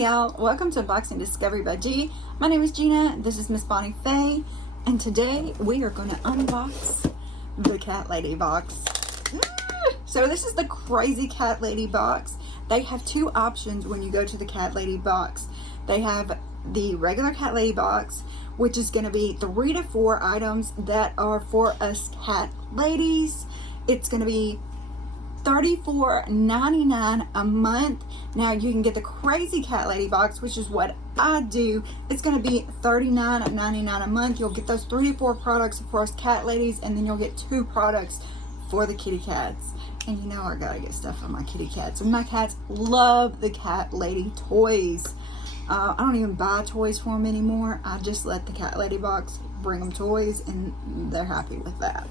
Y'all, welcome to Unboxing Discovery by G. My name is Gina, this is Miss Bonnie Faye, and today we are going to unbox the Cat Lady Box. So this is the crazy Cat Lady Box. They have two options when you go to the Cat Lady Box. They have the regular Cat Lady Box, which is going to be 3 to 4 items that are for us cat ladies. It's going to be $34.99 a month. Now you can get the crazy Cat Lady Box, which is what I do. It's going to be $39.99 a month. You'll get those 3 to 4 products for us cat ladies, and then you'll get 2 products for the kitty cats. And you know I gotta get stuff for my kitty cats. And my cats love the Cat Lady toys. I don't even buy toys for them anymore. I just let the Cat Lady Box bring them toys, and they're happy with that.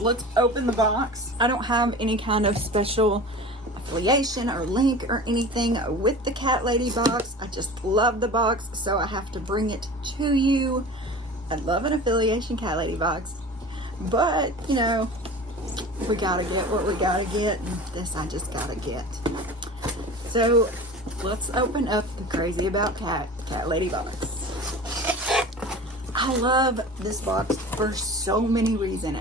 Let's open the box. I don't have any kind of special affiliation or link or anything with the Cat Lady Box. I just love the box, so I have to bring it to you. I love an affiliation Cat Lady Box, but you know, we gotta get what we gotta get, and this I just gotta get. So let's open up the Crazy About Cat Lady Box. I love this box for so many reasons.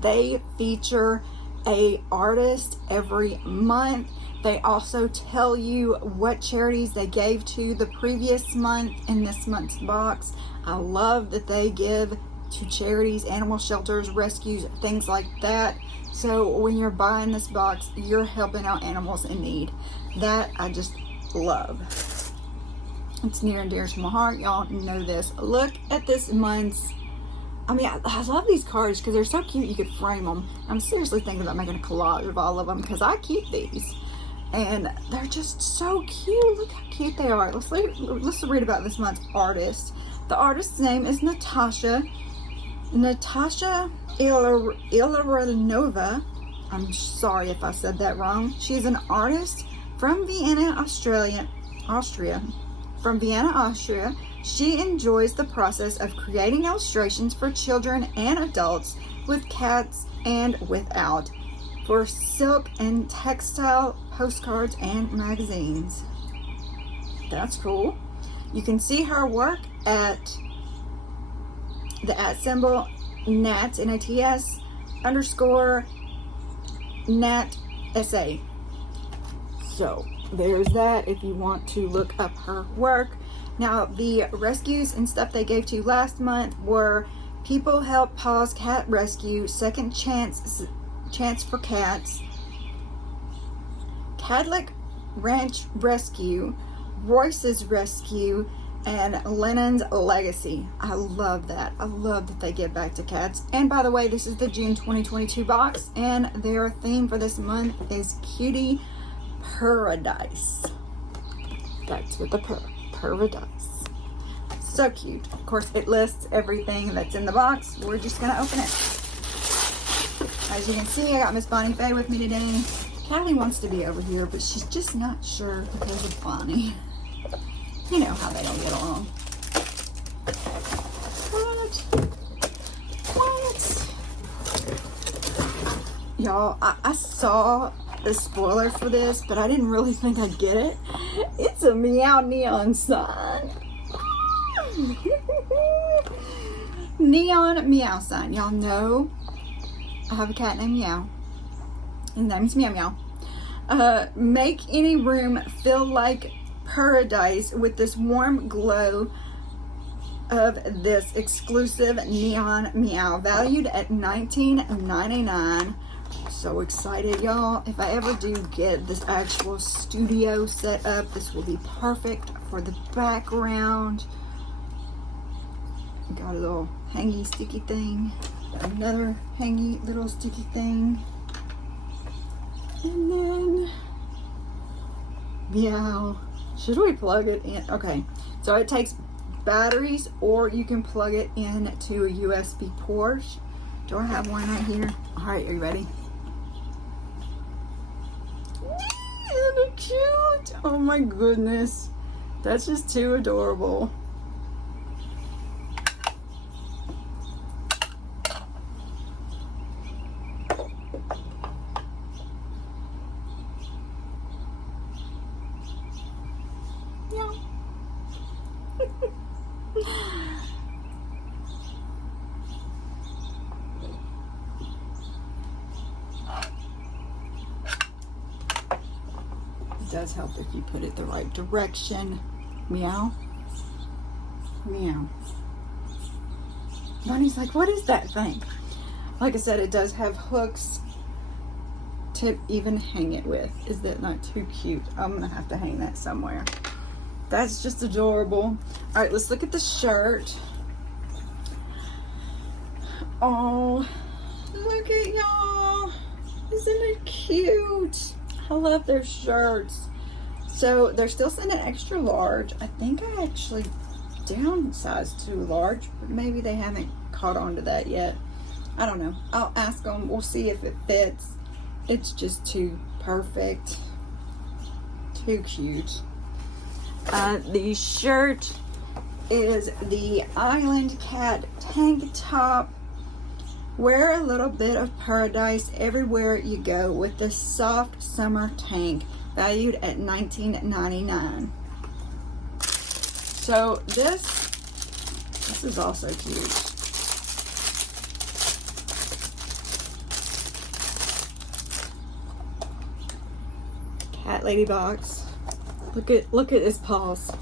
They feature a artist every month. They also tell you what charities they gave to the previous month in this month's box. I love that they give to charities, animal shelters, rescues, things like that. So when you're buying this box, you're helping out animals in need. That I just love. It's near and dear to my heart. Y'all know this. Look at this month's. I mean, I love these cards because they're so cute. You could frame them. I'm seriously thinking about making a collage of all of them because I keep these, and they're just so cute. Look how cute they are. Let's read about this month's artist. The artist's name is Natalia Illarionova. I'm sorry if I said that wrong. She's an artist from Vienna, Austria. From Vienna, Austria. She enjoys the process of creating illustrations for children and adults with cats and without, for silk and textile postcards and magazines. That's cool. You can see her work at the @ Nats, N-A-T-S _ Nat SA. So there's that if you want to look up her work. Now, the rescues and stuff they gave to last month were People Help Paws Cat Rescue, Second Chance for Cats, Cadlick Ranch Rescue, Royce's Rescue, and Lennon's Legacy. I love that. I love that they give back to cats. And by the way, this is the June 2022 box, and their theme for this month is Cutie Paradise. That's with the Paradise. So cute. Of course, it lists everything that's in the box. We're just gonna open it. As you can see, I got Miss Bonnie Faye with me today. Callie wants to be over here, but she's just not sure because of Bonnie. You know how they don't get along. What? Y'all, I saw the spoiler for this, but I didn't really think I'd get it. It's a Meow neon sign. Neon Meow sign. Y'all know I have a cat named Meow. His name's Meow Meow. Make any room feel like paradise with this warm glow of this exclusive neon Meow, valued at $19.99. So excited, y'all. If I ever do get this actual studio set up, this will be perfect for the background. Got a little hangy sticky thing, another hangy little sticky thing, and then Meow. Should we plug it in? Okay, so it takes batteries, or you can plug it into a USB port. Do I have one right here? All right, are you ready? Isn't it cute? Oh my goodness, that's just too adorable. Meow. It does help if you put it the right direction. Meow. Meow. Bunny's like, what is that thing? Like I said, it does have hooks to even hang it with. Is that not too cute? I'm gonna have to hang that somewhere. That's just adorable. All right, let's look at the shirt. Oh, look at y'all. Isn't it cute? I love their shirts. So they're still sending extra large. I think I actually downsized to large, but maybe they haven't caught on to that yet. I don't know. I'll ask them. We'll see if it fits. It's just too perfect. Too cute. The shirt is the Island Cat tank top. Wear a little bit of paradise everywhere you go with this soft summer tank, valued at $19.99. So this is also cute. CatLadyBox. Look at his paws.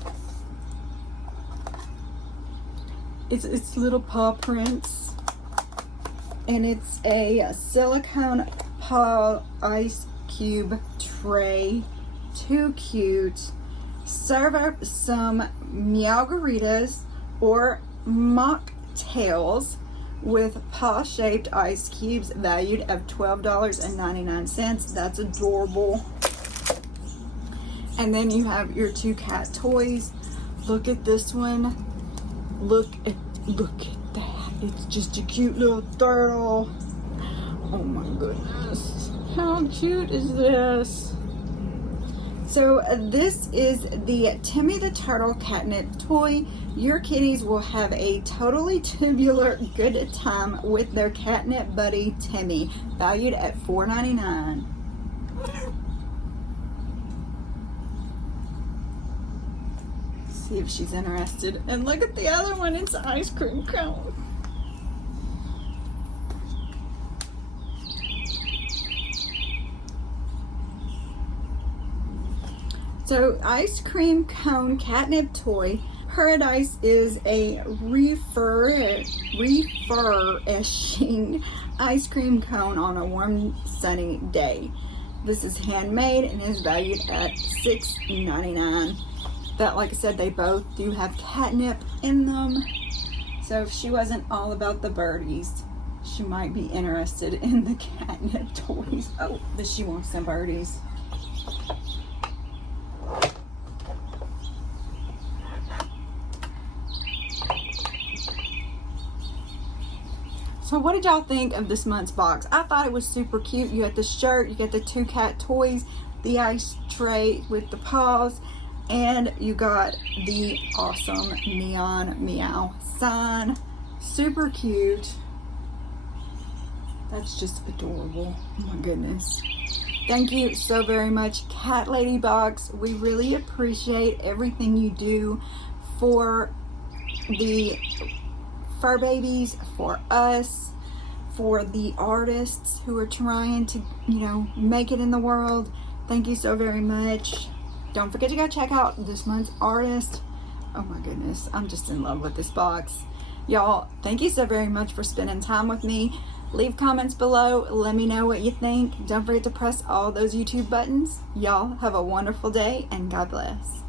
It's little paw prints, and it's a silicone paw ice cube tray. Too cute. Serve up some meowgaritas or mocktails with paw-shaped ice cubes, valued at $12.99. That's adorable. And then you have your two cat toys. Look at this one. Look at that. It's just a cute little turtle. Oh my goodness. How cute is this? So this is the Timmy the Turtle Catnip toy. Your kitties will have a totally tubular good time with their catnip buddy Timmy, valued at $4.99. See if she's interested. And look at the other one, it's an ice cream cone. So ice cream cone catnip toy. Paradise is a refreshing ice cream cone on a warm sunny day. This is handmade and is valued at $6.99. That, like I said, they both do have catnip in them. So if she wasn't all about the birdies, she might be interested in the catnip toys. Oh, but she wants some birdies. So what did y'all think of this month's box? I thought it was super cute. You got the shirt, you got the two cat toys, the ice tray with the paws, and you got the awesome neon Meow sign. Super cute. That's just adorable. Oh my goodness. Thank you so very much, CatLadyBox. We really appreciate everything you do for the fur babies, for us, for the artists who are trying to, you know, make it in the world. Thank you so very much. Don't forget to go check out this month's artist. Oh my goodness, I'm just in love with this box. Y'all, thank you so very much for spending time with me. Leave comments below. Let me know what you think. Don't forget to press all those YouTube buttons. Y'all have a wonderful day and God bless.